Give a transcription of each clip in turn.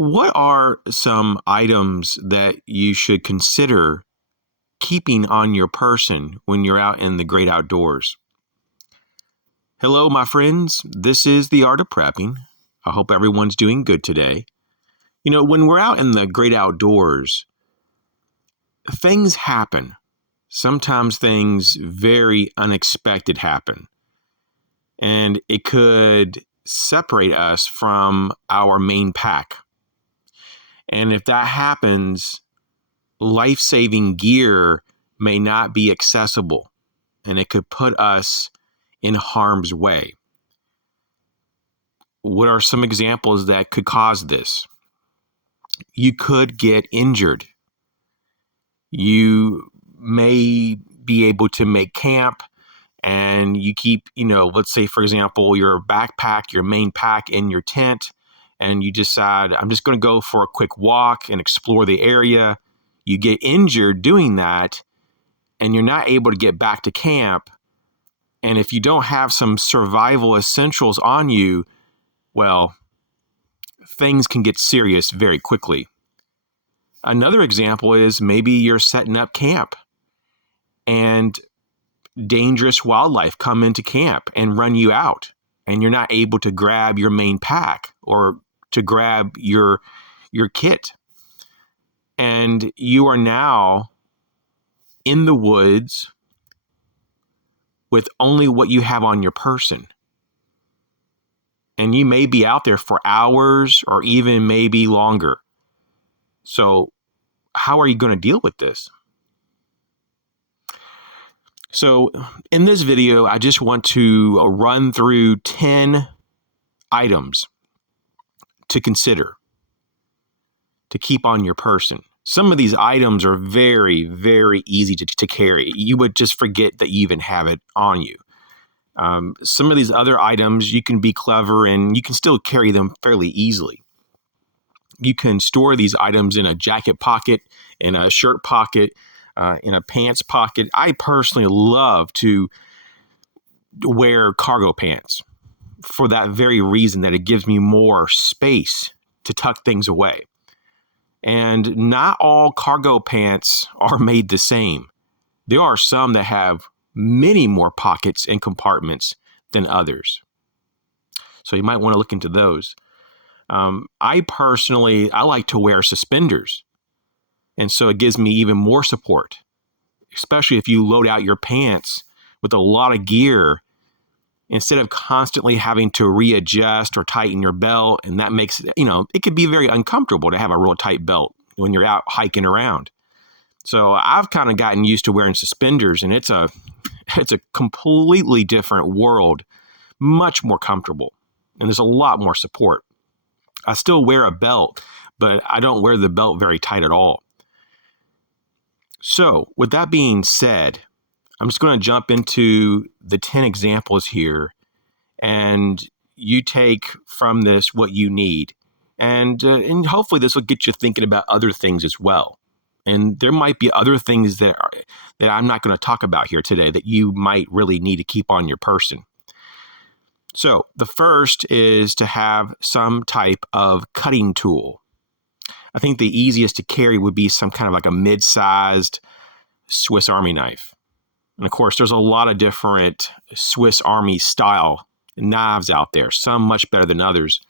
What are some items that you should consider keeping on your person when you're out in the great outdoors? Hello, my friends. This is The Art of Prepping. I hope everyone's doing good today. You know, when we're out in the great outdoors, things happen. Sometimes things very unexpected happen, and it could separate us from our main pack. And if that happens, life-saving gear may not be accessible, and it could put us in harm's way. What are some examples that could cause this? You could get injured. You may be able to make camp and you keep, let's say, for example, your backpack, your main pack in your tent, and you decide, I'm just going to go for a quick walk and explore the area. You get injured doing that, and you're not able to get back to camp. And if you don't have some survival essentials on you, well, things can get serious very quickly. Another example is maybe you're setting up camp and dangerous wildlife come into camp and run you out, and you're not able to grab your main pack or to grab your kit. And you are now in the woods with only what you have on your person. And you may be out there for hours or even maybe longer. So how are you going to deal with this? So in this video, I just want to run through 10 items to consider to keep on your person. Some of these items are very, very easy to carry. You would just forget that you even have it on you. Some of these other items, you can be clever and you can still carry them fairly easily. You can store these items in a jacket pocket, in a shirt pocket, in a pants pocket. I personally love to wear cargo pants for that very reason, that it gives me more space to tuck things away. And not all cargo pants are made the same. There are some that have many more pockets and compartments than others. So you might want to look into those. I like to wear suspenders. And so it gives me even more support, especially if you load out your pants with a lot of gear instead of constantly having to readjust or tighten your belt. And that makes it, it could be very uncomfortable to have a real tight belt when you're out hiking around. So I've kind of gotten used to wearing suspenders, and it's a completely different world, much more comfortable, and there's a lot more support. I still wear a belt, but I don't wear the belt very tight at all. So with that being said, I'm just going to jump into the 10 examples here, and you take from this what you need. And hopefully this will get you thinking about other things as well. And there might be other things that I'm not going to talk about here today that you might really need to keep on your person. So the first is to have some type of cutting tool. I think the easiest to carry would be some kind of like a mid-sized Swiss Army knife. And of course, there's a lot of different Swiss Army style knives out there, some much better than others.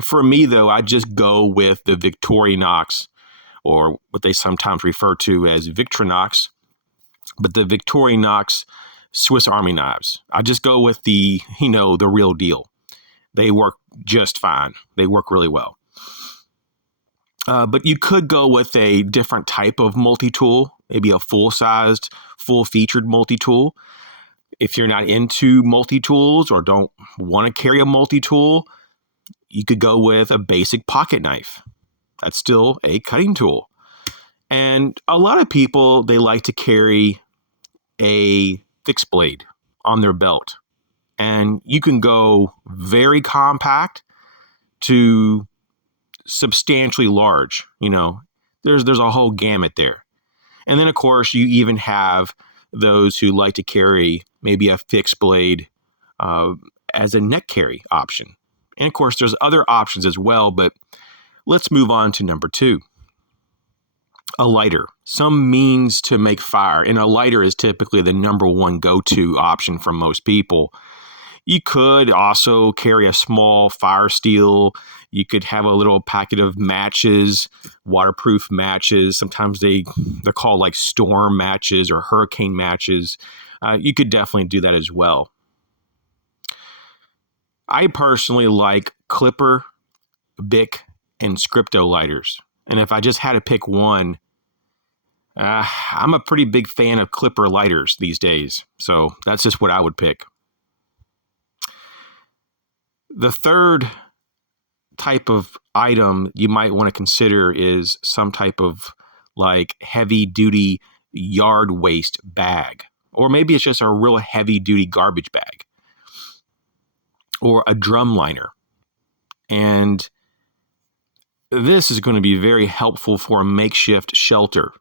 For me, though, I just go with the Victorinox, or what they sometimes refer to as Victorinox, but the Victorinox Swiss Army knives. I just go with the real deal. They work just fine. They work really well. But you could go with a different type of multi-tool, maybe a full-sized, full-featured multi-tool. If you're not into multi-tools or don't want to carry a multi-tool, you could go with a basic pocket knife. That's still a cutting tool. And a lot of people, they like to carry a fixed blade on their belt. And you can go very compact to substantially large. There's a whole gamut there. And then, of course, you even have those who like to carry maybe a fixed blade as a neck carry option. And of course, there's other options as well, but let's move on to number 2. A lighter, some means to make fire. And a lighter is typically the number one go-to option for most people. You could also carry a small fire steel. You could have a little packet of matches, waterproof matches. Sometimes they're called like storm matches or hurricane matches. You could definitely do that as well. I personally like Clipper, Bic, and Scripto lighters. And if I just had to pick one, I'm a pretty big fan of Clipper lighters these days. So that's just what I would pick. The third type of item you might want to consider is some type of like heavy duty yard waste bag, or maybe it's just a real heavy duty garbage bag or a drum liner. And this is going to be very helpful for a makeshift shelter,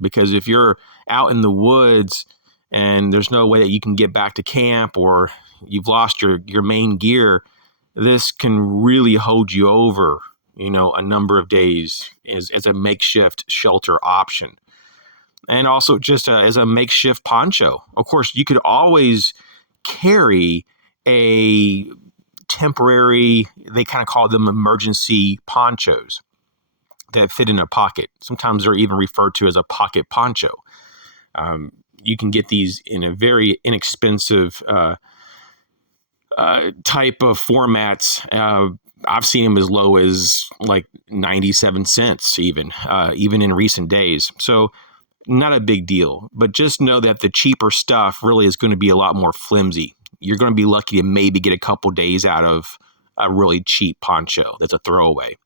because if you're out in the woods and there's no way that you can get back to camp, or you've lost your main gear, this can really hold you over, a number of days as a makeshift shelter option. And also just as a makeshift poncho. Of course, you could always carry a temporary, they kind of call them emergency ponchos that fit in a pocket. Sometimes they're even referred to as a pocket poncho. You can get these in a very inexpensive type of formats. I've seen them as low as like 97 cents even in recent days. So not a big deal, but just know that the cheaper stuff really is going to be a lot more flimsy. You're going to be lucky to maybe get a couple days out of a really cheap poncho that's a throwaway.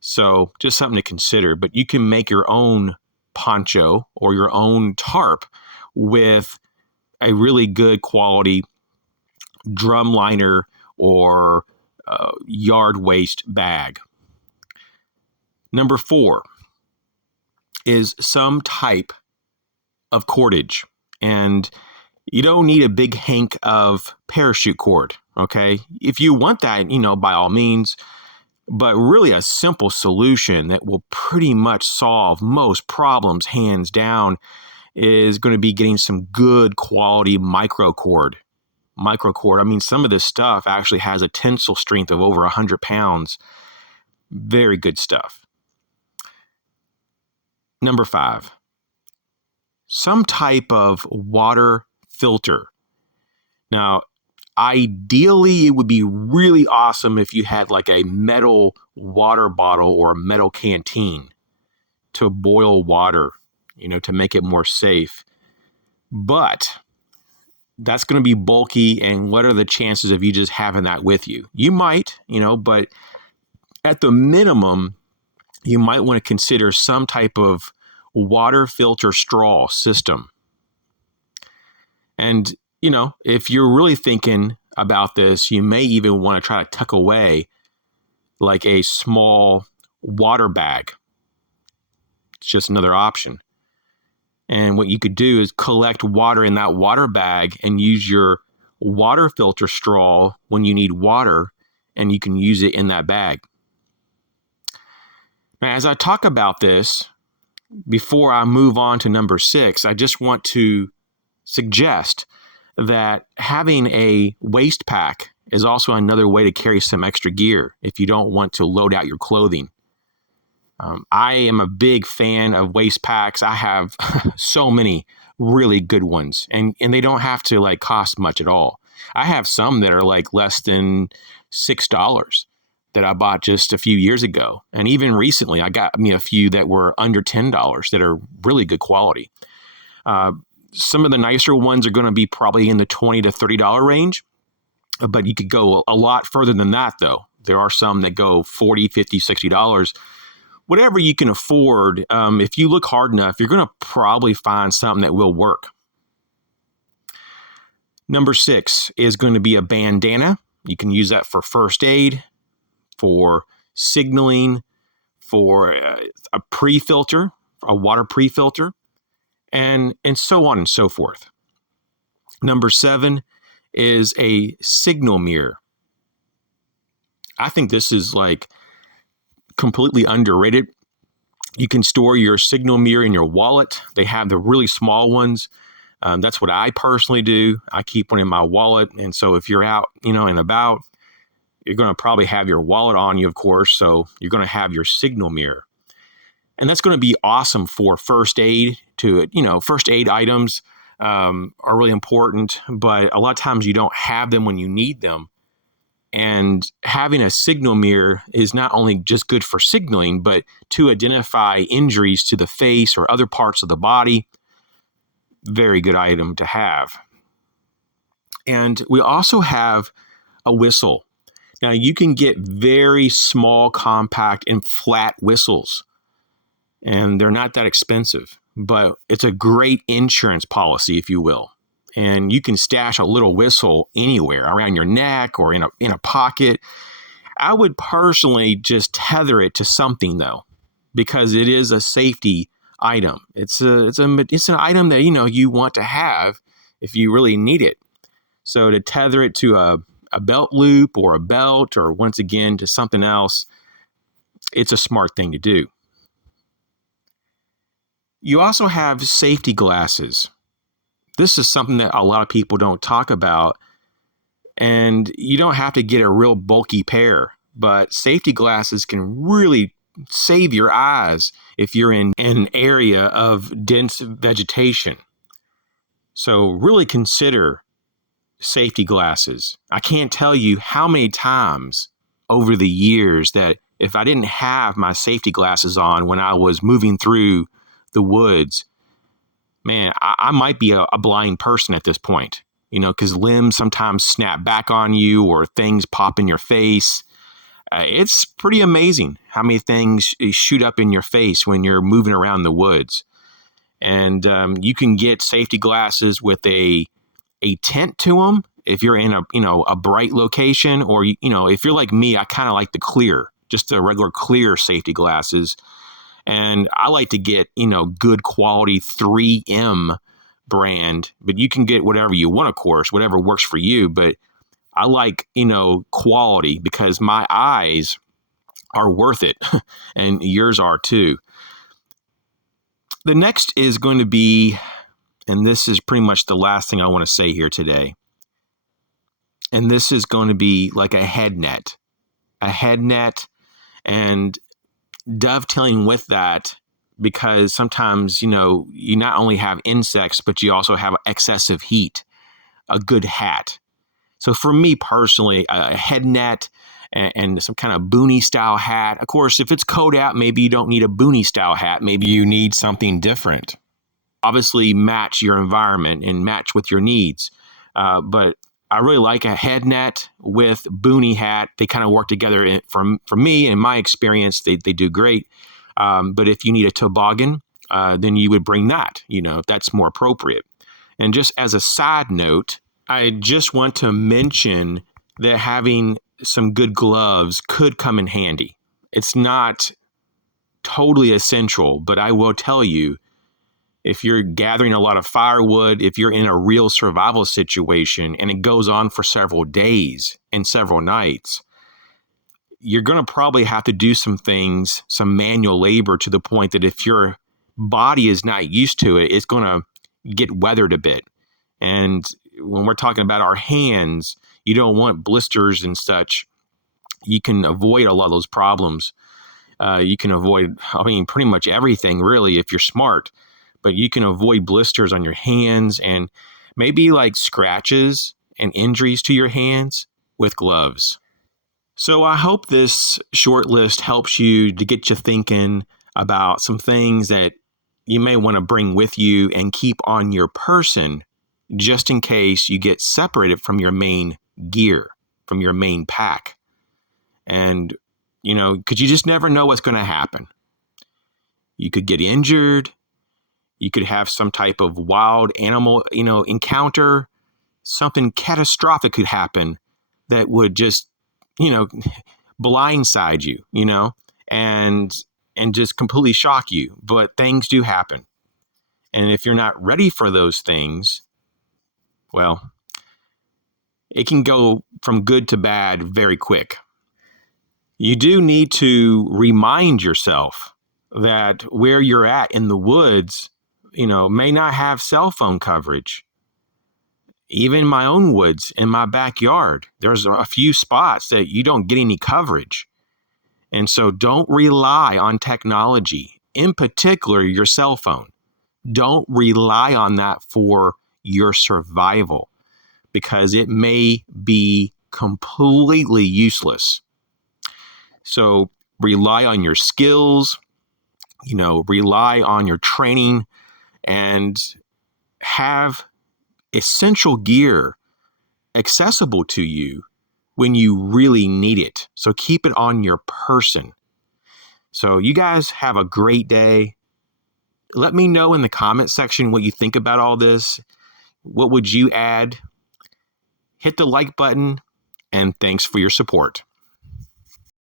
So just something to consider. But you can make your own poncho or your own tarp with a really good quality drum liner or yard waste bag. Number 4 is some type of cordage. And you don't need a big hank of parachute cord, okay? If you want that, by all means, but really a simple solution that will pretty much solve most problems hands down is going to be getting some good quality microcord. I mean, some of this stuff actually has a tensile strength of over 100 pounds. Very good stuff. Number 5, some type of water filter. Now, ideally, it would be really awesome if you had like a metal water bottle or a metal canteen to boil water, to make it more safe. But that's going to be bulky, and what are the chances of you just having that with you? You might, but at the minimum, you might want to consider some type of water filter straw system. And, if you're really thinking about this, you may even want to try to tuck away like a small water bag. It's just another option. And what you could do is collect water in that water bag and use your water filter straw when you need water, and you can use it in that bag. Now, as I talk about this, before I move on to number 6, I just want to suggest that having a waist pack is also another way to carry some extra gear if you don't want to load out your clothing. I am a big fan of waist packs. I have so many really good ones, and they don't have to like cost much at all. I have some that are like less than $6 that I bought just a few years ago. And even recently, I got me a few that were under $10 that are really good quality. Some of the nicer ones are going to be probably in the $20 to $30 range, but you could go a lot further than that, though. There are some that go $40, $50, $60. Whatever you can afford, if you look hard enough, you're going to probably find something that will work. Number 6 is going to be a bandana. You can use that for first aid, for signaling, for a pre-filter, a water pre-filter, and so on and so forth. Number 7 is a signal mirror. I think this is like completely underrated. You can store your signal mirror in your wallet. They have the really small ones. That's what I personally do. I keep one in my wallet. And so if you're out, and about, you're going to probably have your wallet on you, of course. So you're going to have your signal mirror. And that's going to be awesome for first aid. First aid items are really important, but a lot of times you don't have them when you need them. And having a signal mirror is not only just good for signaling, but to identify injuries to the face or other parts of the body. Very good item to have. And we also have a whistle. Now, you can get very small, compact, and flat whistles, and they're not that expensive, but it's a great insurance policy, if you will. And you can stash a little whistle anywhere, around your neck or in a pocket. I would personally just tether it to something, though, because it is a safety item. It's an item that you want to have if you really need it. So to tether it to a belt loop or a belt, or once again to something else, it's a smart thing to do. You also have safety glasses. This is something that a lot of people don't talk about, and you don't have to get a real bulky pair, but safety glasses can really save your eyes if you're in an area of dense vegetation. So really consider safety glasses. I can't tell you how many times over the years that if I didn't have my safety glasses on when I was moving through the woods, man, I might be a blind person at this point, because limbs sometimes snap back on you or things pop in your face. It's pretty amazing how many things shoot up in your face when you're moving around the woods. And you can get safety glasses with a tint to them if you're in a bright location, or if you're like me, I kind of like the clear, just the regular clear safety glasses. And I like to get, good quality 3M brand, but you can get whatever you want, of course, whatever works for you. But I like, quality, because my eyes are worth it and yours are too. The next is going to be, and this is pretty much the last thing I want to say here today, and this is going to be like a head net. And dovetailing with that, because sometimes, you not only have insects, but you also have excessive heat, a good hat. So for me personally, a head net and some kind of boonie style hat. Of course, if it's cold out, maybe you don't need a boonie style hat. Maybe you need something different. Obviously match your environment and match with your needs. But I really like a head net with boonie hat. They kind of work together. For me, in my experience, they do great. But if you need a toboggan, then you would bring that, that's more appropriate. And just as a side note, I just want to mention that having some good gloves could come in handy. It's not totally essential, but I will tell you, if you're gathering a lot of firewood, if you're in a real survival situation and it goes on for several days and several nights, you're going to probably have to do some things, some manual labor, to the point that if your body is not used to it, it's going to get weathered a bit. And when we're talking about our hands, you don't want blisters and such. You can avoid a lot of those problems. You can avoid, pretty much everything, really, if you're smart. But you can avoid blisters on your hands and maybe like scratches and injuries to your hands with gloves. So I hope this short list helps you to get you thinking about some things that you may want to bring with you and keep on your person, just in case you get separated from your main gear, from your main pack. And, because you just never know what's going to happen. You could get injured. You could have some type of wild animal, encounter. Something catastrophic could happen that would just, blindside you, and just completely shock you. But things do happen. And if you're not ready for those things, well, it can go from good to bad very quick. You do need to remind yourself that where you're at in the woods, may not have cell phone coverage. Even my own woods in my backyard, there's a few spots that you don't get any coverage. And so don't rely on technology, in particular your cell phone. Don't rely on that for your survival because it may be completely useless. So rely on your skills, rely on your training, and have essential gear accessible to you when you really need it. So keep it on your person. So you guys have a great day. Let me know in the comment section what you think about all this. What would you add? Hit the like button, and thanks for your support.